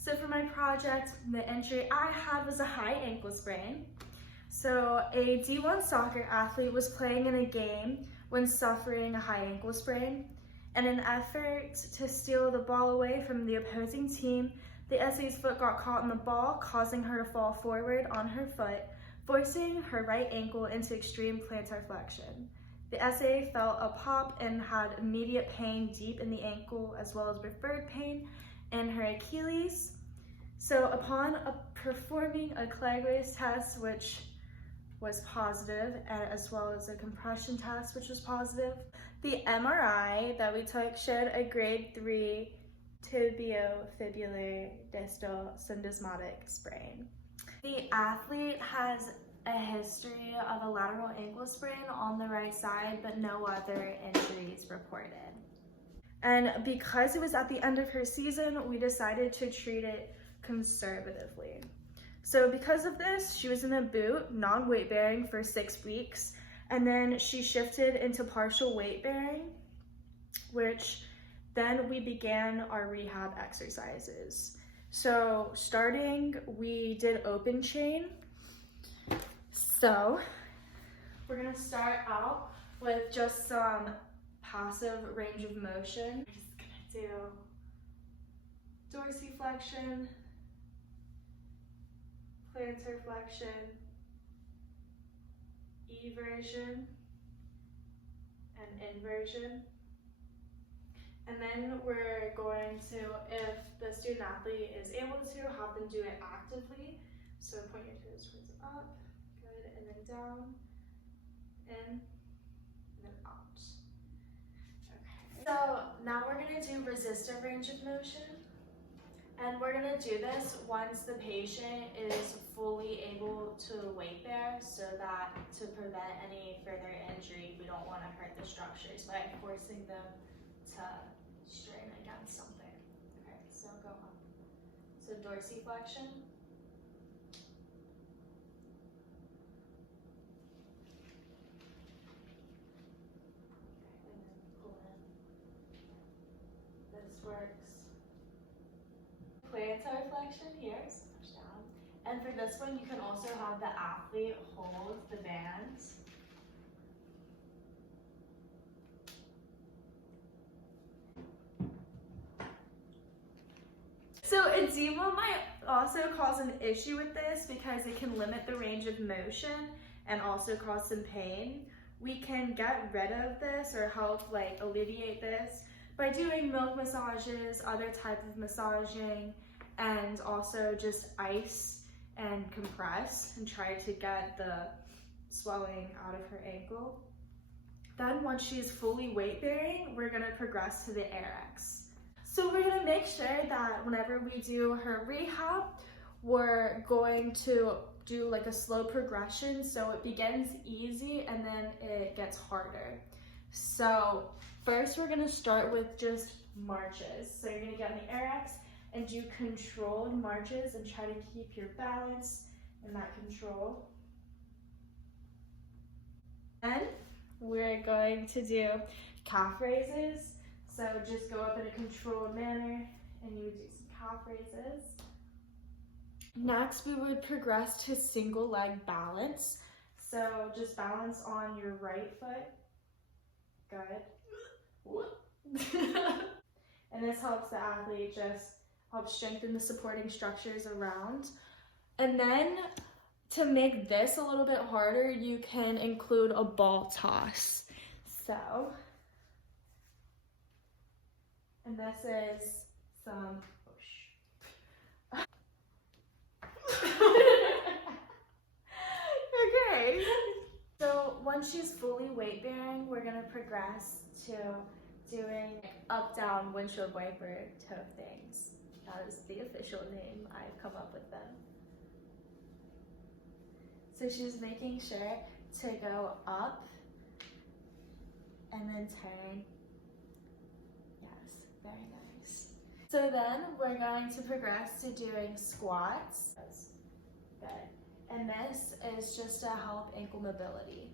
So for my project, the injury I had was a high ankle sprain. So a D1 soccer athlete was playing in a game when suffering a high ankle sprain. In an effort to steal the ball away from the opposing team, the SA's foot got caught in the ball, causing her to fall forward on her foot, forcing her right ankle into extreme plantar flexion. The SA felt a pop and had immediate pain deep in the ankle, as well as referred pain in her Achilles. So upon performing a leg raise test, which was positive, as well as a compression test, which was positive, the MRI that we took showed a grade 3 tibiofibular distal syndesmotic sprain. The athlete has a history of a lateral ankle sprain on the right side, but no other injuries reported. And because it was at the end of her season, we decided to treat it conservatively. So because of this, she was in a boot, non-weight bearing for 6 weeks, and then she shifted into partial weight bearing, which then we began our rehab exercises. So starting, we did open chain. So we're gonna start out with just some passive range of motion. We're just gonna do dorsiflexion, plantar flexion, eversion, and inversion. And then we're going to, if the student athlete is able to, have them do it actively. So point your toes towards up, good, and then down, in, and then out. Okay. So now we're gonna do resistive range of motion. And we're gonna do this once the patient is fully able to weight bear, so that to prevent any further injury, we don't wanna hurt the structures by forcing them to strain against something. Okay, so go up. So dorsiflexion. Okay, and then pull in. This works. Plantar flexion here, so push down. And for this one, you can also have the athlete hold the bands. So edema might also cause an issue with this because it can limit the range of motion and also cause some pain. We can get rid of this or help alleviate this by doing milk massages, other type of massaging, and also just ice and compress and try to get the swelling out of her ankle. Then once she's fully weight bearing, we're gonna progress to the ARX. So we're gonna make sure that whenever we do her rehab, we're going to do a slow progression. So it begins easy and then it gets harder. So first we're gonna start with just marches. So you're gonna get in the ARX and do controlled marches and try to keep your balance in that control. Then we're going to do calf raises. So just go up in a controlled manner and you would do some calf raises. Next, we would progress to single leg balance. So just balance on your right foot. Good. And this helps the athlete just help strengthen the supporting structures around. And then to make this a little bit harder, you can include a ball toss. So, and this is some push. Okay. So once she's fully weight bearing, we're gonna progress to doing up down windshield wiper toe things. That is the official name. I've come up with them. So she's making sure to go up and then turn. Yes, very nice. So then we're going to progress to doing squats. Good. And this is just to help ankle mobility.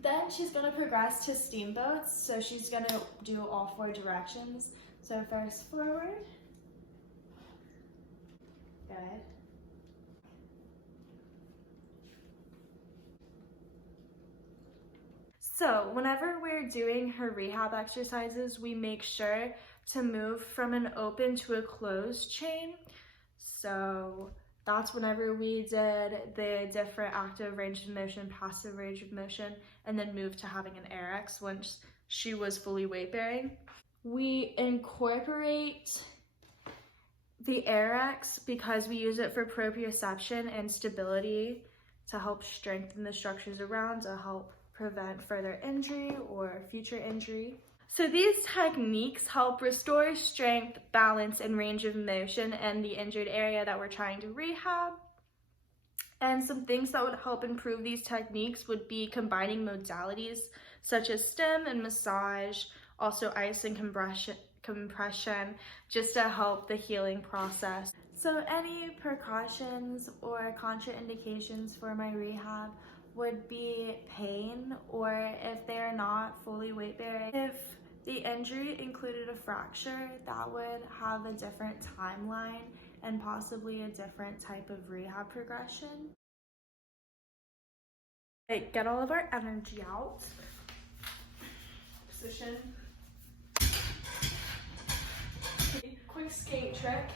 Then she's gonna progress to steamboats. So she's gonna do all 4 directions. So first forward, Good. So whenever we're doing her rehab exercises, we make sure to move from an open to a closed chain. So that's whenever we did the different active range of motion, passive range of motion, and then moved to having an ARX once she was fully weight bearing. We incorporate the ARX because we use it for proprioception and stability to help strengthen the structures around, to help prevent further injury or future injury. So these techniques help restore strength, balance, and range of motion in the injured area that we're trying to rehab. And some things that would help improve these techniques would be combining modalities such as stim and massage, also ice and compression, just to help the healing process. So any precautions or contraindications for my rehab would be pain, or if they're not fully weight bearing. If the injury included a fracture, that would have a different timeline and possibly a different type of rehab progression. Get all of our energy out. Position. Quick skate trick.